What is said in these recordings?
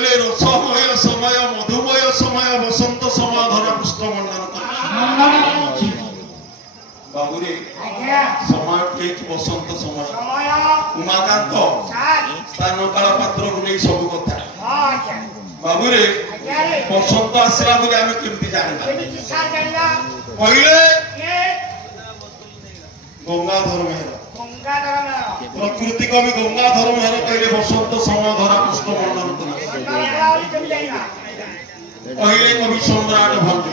କହିଲେ ରସମୟ ସମୟ, ମଧୁମୟ ସମୟ, ବସନ୍ତ ସମୟ ଧରା ପୁଷ୍ପ ମଣ୍ଡନ ବାବୁରେ ସମୟ ଠିକ ବସନ୍ତ ସମୟ। ଉମାକାନ୍ତ ସ୍ଥାନ କାଳ ପାତ୍ରକୁ ନେଇ ସବୁ କଥା ବାବୁରେ ବସନ୍ତ ଆସିଲା ବୋଲି ଆମେ କେମିତି ଜାଣିବା କହିଲେ ଗଙ୍ଗାଧର ମେହେର ପ୍ରକୃତି କବି ଗଙ୍ଗାଧର ମେହେର କହିଲେ ବସନ୍ତ ସମୟ ଧରା ପୁଷ୍ପ ମଣ୍ଡନ କହିଲେ କବି ସମ୍ରାଟ ଭଞ୍ଜ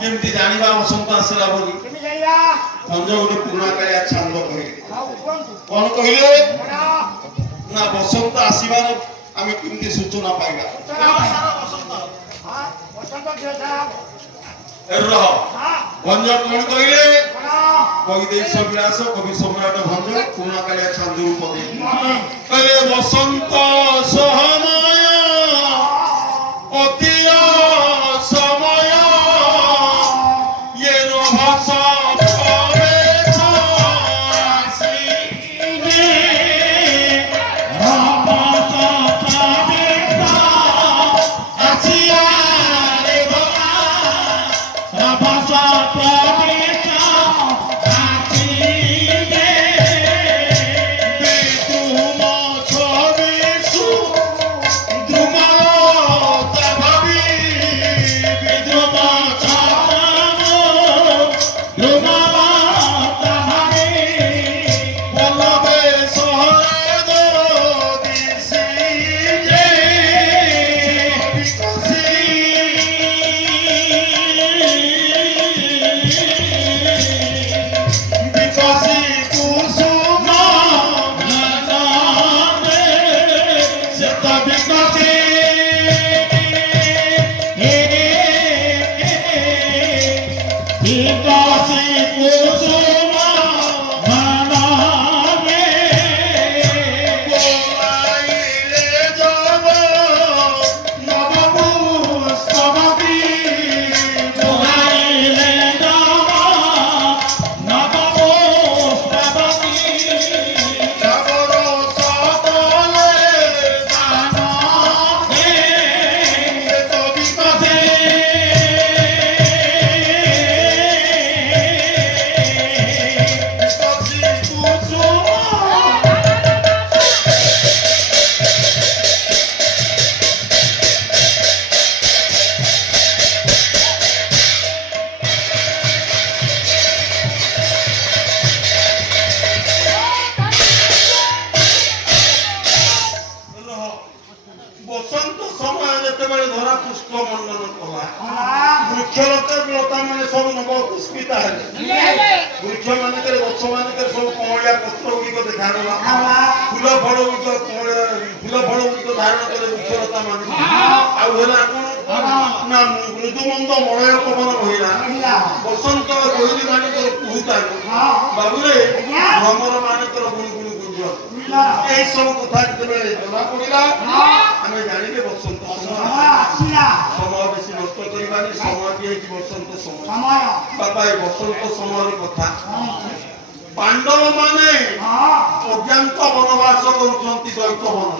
କେମିତି ଜାଣିବା ବସନ୍ତ ଆସିଲା ବୋଲି ଭଞ୍ଜ ଗୋଟେ ପୁରୁଣା କାଳିଆ ଛାନ୍ଦ କହିଲେ କଣ କହିଲେ ନା ବସନ୍ତ ଆସିବାର ଆମେ କେମିତି ସୂଚନା ପାଇବା ଭଞ୍ଜ କଣ କହିଲେ ବୈଦେଶ ବିଳାସ କବି ସମ୍ରାଟ ଭଞ୍ଜ ପୁରୁଣା କାଳିଆ ଛାନ୍ଦରୁ କହିଲେ ବସନ୍ତ ସମୟ ଅତିର ସମୟ ଇଏ ରଭସ বসন্ত সময় যেতবে ধরা পুষ্প মন্ডন কলা বৃক্ষলতা মানে সব নবপুষ্পিত হেলে বৃক্ষ মানকরে গছ মানকরে সব কমলিয়া পত্র গুড়িক দেখাগলা ফুল ফল গুড়িক ধারণ করে বৃক্ষলতা মানে ଆଉ ହେଲା କଣ ନା ମୃଦୁମନ୍ଦ ମଳୟ ପବନ ବହିଲା ବସନ୍ତ କୋଇଲି ମାନଙ୍କର କୁହୁତାରୁ ବାବୁରେ ଭ୍ରମର ମାନଙ୍କର ଗୁଣଗୁଣ ଗୁଞ୍ଜ এই সব কথা যেତେବେଳେ ଜଣା ପଡିଲା ଆମେ ଜାଣିଲେ ବସନ୍ତ ସମୟ ବେଶୀ ନଷ୍ଟ କରିବାନି ସମୟ ଦିଆହେଇଛି ବସନ୍ତ ସମୟ ବାପା ଏ ବସନ୍ତ ସମୟର କଥା ପାଣ୍ଡବ ମାନେ ଅଜ୍ଞାତ ବନବାସ କରୁଛନ୍ତି ଦୈତ ବନ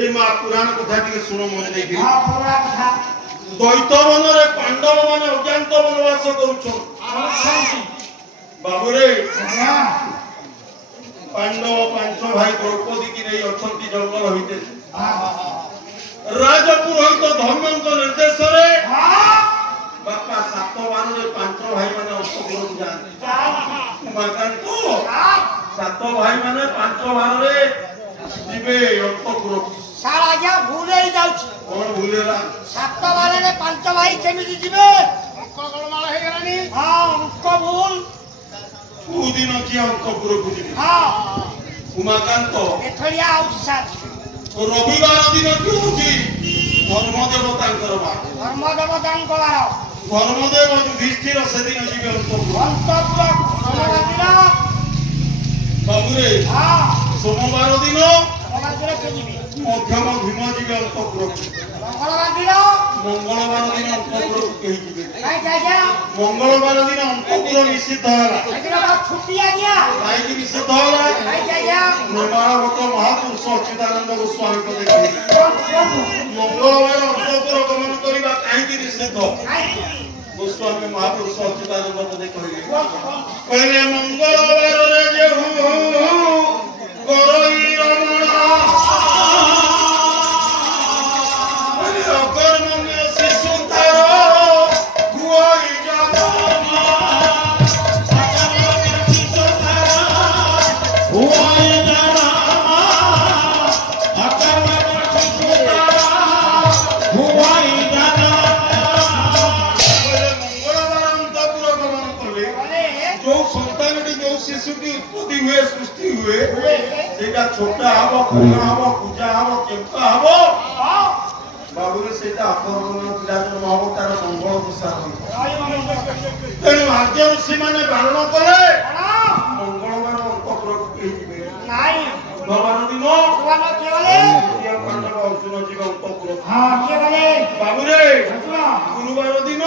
ଏ ମା ପୁରାଣ କଥା ଟିକେ ଶୁଣ ମନେ ଦେଇକି ଦୈତ ବନରେ ପାଣ୍ଡବ ମାନେ ଅଜ୍ଞାତ ବନବାସ କରୁଛନ୍ତି ବାବୁରେ ପାଣ୍ଡବ ପାଞ୍ଚ ଭାଇ ଦ୍ରୌପଦୀ କି ନେଇ ଅଛନ୍ତି ଜଙ୍ଗଲ ଭିତରେ ରାଜପୁରୋହିତ ଧର୍ମଙ୍କ ନିର୍ଦ୍ଦେଶରେ ବାପା 7 ବାରରେ ପାଞ୍ଚ ଭାଇ ମାନେ ଅଷ୍ଟପୁରକୁ ଯାଆନ୍ତି 7 ଭାଇ ମାନେ 5 ବାରରେ ଯିବେ ଅଷ୍ଟପୁରକୁ ସାର ଆଜ୍ଞା ଭୁଲ ହେଇ ଯାଉଛି କଣ ଭୁଲ ହେଲା 7 ବାରରେ 5 ଭାଇ କେମିତି ଯିବେ ଅଙ୍କ ଗୋଳମାଳ ହେଇଗଲାଣି ହଁ ଅଙ୍କ ଭୁଲ କୋଉଦିନ କିଏ ଅନ୍ତପୁରକୁ ଯିବେ ଉମାକାନ୍ତ ଏଥରିଆ ହଉଛି ସାର ରବିବାର ଦିନ କି ହଉଛି ଧର୍ମଦେବତାଙ୍କର ବାର ଧର୍ମଦେବତାଙ୍କ ବାର ଧର୍ମଦେବ ଯୁଧିଷ୍ଠିର ସେଦିନ ଯିବେ ଅନ୍ତପୁର ବାବୁରେ ସୋମବାର ଦିନ ମଧ୍ୟମ ଭୀମ ଯିବେ ଅନ୍ତପୁରକୁ ମଙ୍ଗଳବାର ଦିନ ଅନ୍ତପୁରକୁ କେହି ଯିବେ ମଙ୍ଗଳବାର ଦିନ ଅନ୍ତପୁର ନିଷିଦ୍ଧ ହେଲା କାହିଁକି ନିଷିଦ୍ଧ ହେଲା ନିର୍ମାଣ ଭଟ୍ଟ ମହାପୁରୁଷ ଅଚ୍ୟୁତାନନ୍ଦ ଗୋସ୍ୱାମୀଙ୍କ ଦେଖି ମଙ୍ଗଳବାର ଅନ୍ତପୁର ଗମନ କରିବା କାହିଁକି ନିଷେଧ? ଗୋସ୍ୱାମୀ ମହାପୁରୁଷ ଅଚ୍ୟୁତାନନ୍ଦ ପଦେ କହିଲେ ମଙ୍ଗଳବାରରେ ଯେଉଁ କରଇ ରମଣ ଅକର୍ମଣ୍ୟ ଶିଶୁ ତାର ହୁଅଇ ଜନ୍ମ ଶିଶୁ ତାର ହୁଅଇ ଜନ୍ମ ଅକର୍ମଣ୍ୟ ଶିଶୁ ତାର ହୁଅଇ ଜନ୍ମ। ମଙ୍ଗଳବାର ଅନ୍ତପୁର ଗମନ କଲେ ଯୋଉ ସନ୍ତାନଟି ଯୋଉ ଶିଶୁଟି ଉତ୍ପତ୍ତି ହୁଏ ସୃଷ୍ଟି ହୁଏ ସେଇଟା ଛୋଟା ହବ କୁଣା ହବ ପୂଜା ହବ କେମ୍ପା ହବ ବାବୁରେ ସେଇଟା ଅକର୍ମଣ୍ୟ ପିଲା ଜନ୍ମ ହବ ତାର ମଙ୍ଗଳ ଦୋଷା ରହିବ। ତେଣୁ ଆର୍ଯ୍ୟ ଋଷିମାନେ ବାରଣ କଲେ ମଙ୍ଗଳବାର ଅନ୍ତପୁରକୁ କେହି ଯିବେ ଭଗବାନ ଦିନ ପାଣ୍ଡବ ଅର୍ଜୁନ ଯିବେ ଅନ୍ତପୁର ବାବୁରେ ଗୁରୁବାର ଦିନ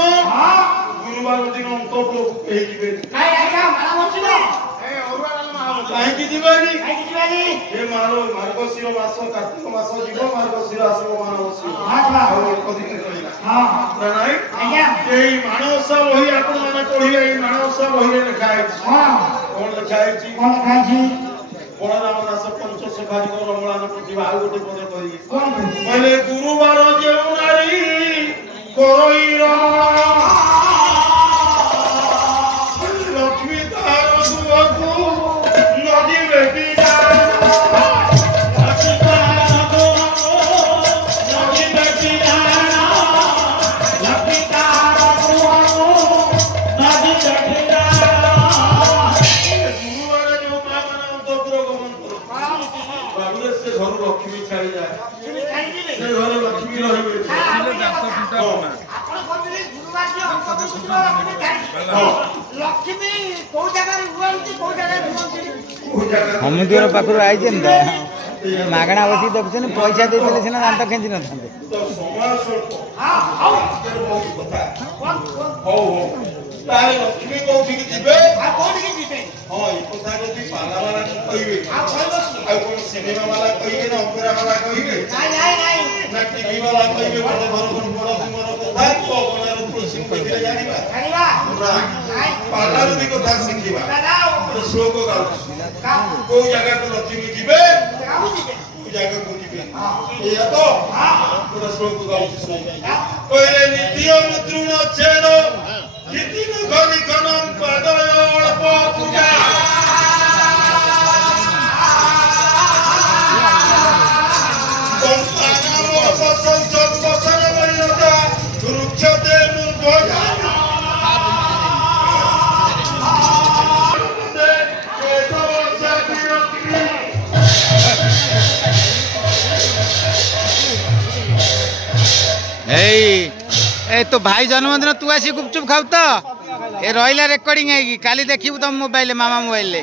ଅନ୍ତପୁରକୁ କେହି ଯିବେନି। କାହିଁକି ଯିବେନି? ଏ ମାର୍ଗଶିର ମାସ କାର୍ତ୍ତିକ ମାସ ଯିବ ମାର୍ଗଶିର ଆସିବ ମାନବଶିର ଆଉ ଅଳ୍ପ ଦିନ ରହିଲା ନାଇଁ। ଏଇ ମାଣବସା ବହି ଆପଣ ମାନେ ପଢିବେ। ଏଇ ମାଣବସା ବହିରେ ଲେଖା ହେଇଛି କଣ ଲେଖା ହେଇଛି? ବଳରାମ ଦାସ ପଞ୍ଚସଖାଧିକ ରମଳାନ ପ୍ରତିଭା ଆଉ ଗୋଟେ ପଦ କହିଲେ କହିଲେ ଗୁରୁବାର ଯେଉଁ ନାରୀ କରଇ ରମଣ ଲକ୍ଷ୍ମୀ ତାର ଗୃହକୁ ନଦୀ ବେଟି ଘରୁ ଲକ୍ଷ୍ମୀ ଛାଡ଼ିଯାଏ ସେ ଘରେ ଲକ୍ଷ୍ମୀ ରହିବେ। ସମୁଦ୍ର ପାଖରୁ ଆଇଛନ୍ତି ତ ମାଗଣା ବସି ଦେଖୁଛନ୍ତି ପଇସା ଦେଇଥିଲେ ସିନା ଦାନ୍ତ ଖେଞ୍ଚି ନଥାନ୍ତେ। ତାହେଲେ ଲକ୍ଷ୍ମୀ କୋଉଠିକି ଯିବେ? ହଁ ଏ କଥା ଯଦି ପାଲାବାଲା କହିବେ ଆଉ କଣ ସିନେମା ବାଲା କହିବେ ନା ଅପେରା ବାଲା କହିବେ ନା ଟିଭି ବାଲା କହିବେ ଗୋଟେ ଘର ବଡ ତୁମର କଥା ଅଗଣାର ତୁଳସୀ କହିଥିଲେ ଜାଣିବା ପାଲାରୁ ବି କଥା ଶିଖିବା। ଶ୍ଲୋକ ଗାଉଛି କୋଉ ଜାଗାକୁ ଲକ୍ଷ୍ମୀ ଯିବେ କୋଉ ଜାଗାକୁ ଯିବେ ଏଇଆ ତ ଗୋଟେ ଶ୍ଲୋକ ଗାଉଛି କହିଲେ ନିତ୍ୟ ତୃଣ ଛେଦ ଅଳ୍ପ ପୂଜା ବୃକ୍ଷତେ ए तो भाई जन्मदिन तू आसी गुपचुप खाऊ तो ए रहा रेकर्डिंग है काली देखू तुम मोबाइल मामा मोबाइल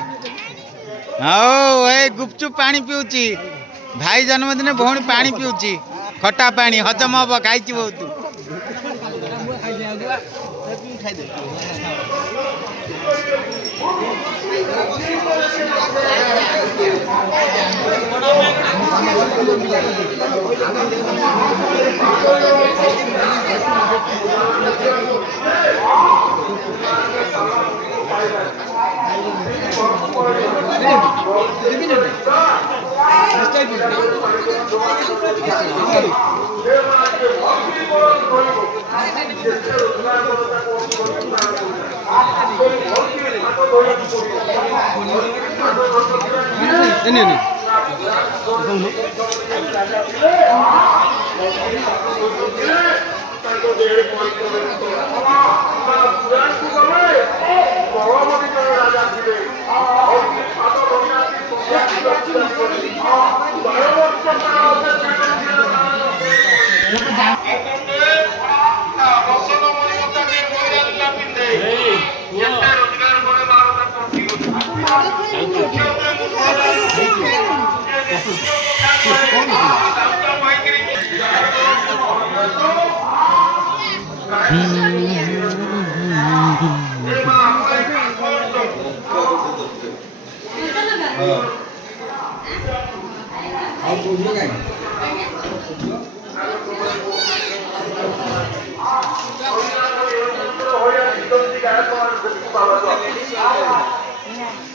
ए गुपचुप पानी पिऊची भाई जन्मदिन भौणी पानी पिऊची खटा पानी हजम हम खाई बहुत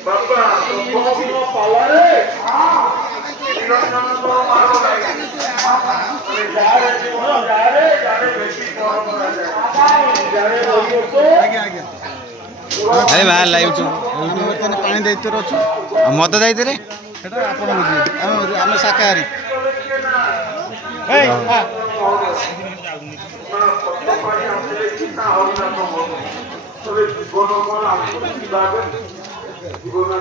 ବାପା ତମ ପାୱାରେ ନିରଞ୍ଜନ ମାର ଲାଗେ ଯାରେ ଜୀବନ ଯାରେ ବେଶୀ କର୍ମ ଯାରେ ରହିବ ଆରେ ବାହାରିଲା ୟୁଟ୍ୟୁବ ପାଣି ଦାୟିତ୍ୱରେ ଅଛୁ ଆଉ ମତ ଦାୟିତ୍ୱରେ ସେଟା ଆପଣ ବୁଝିବେ ଆମେ ଶାକାହାରୀ জীবন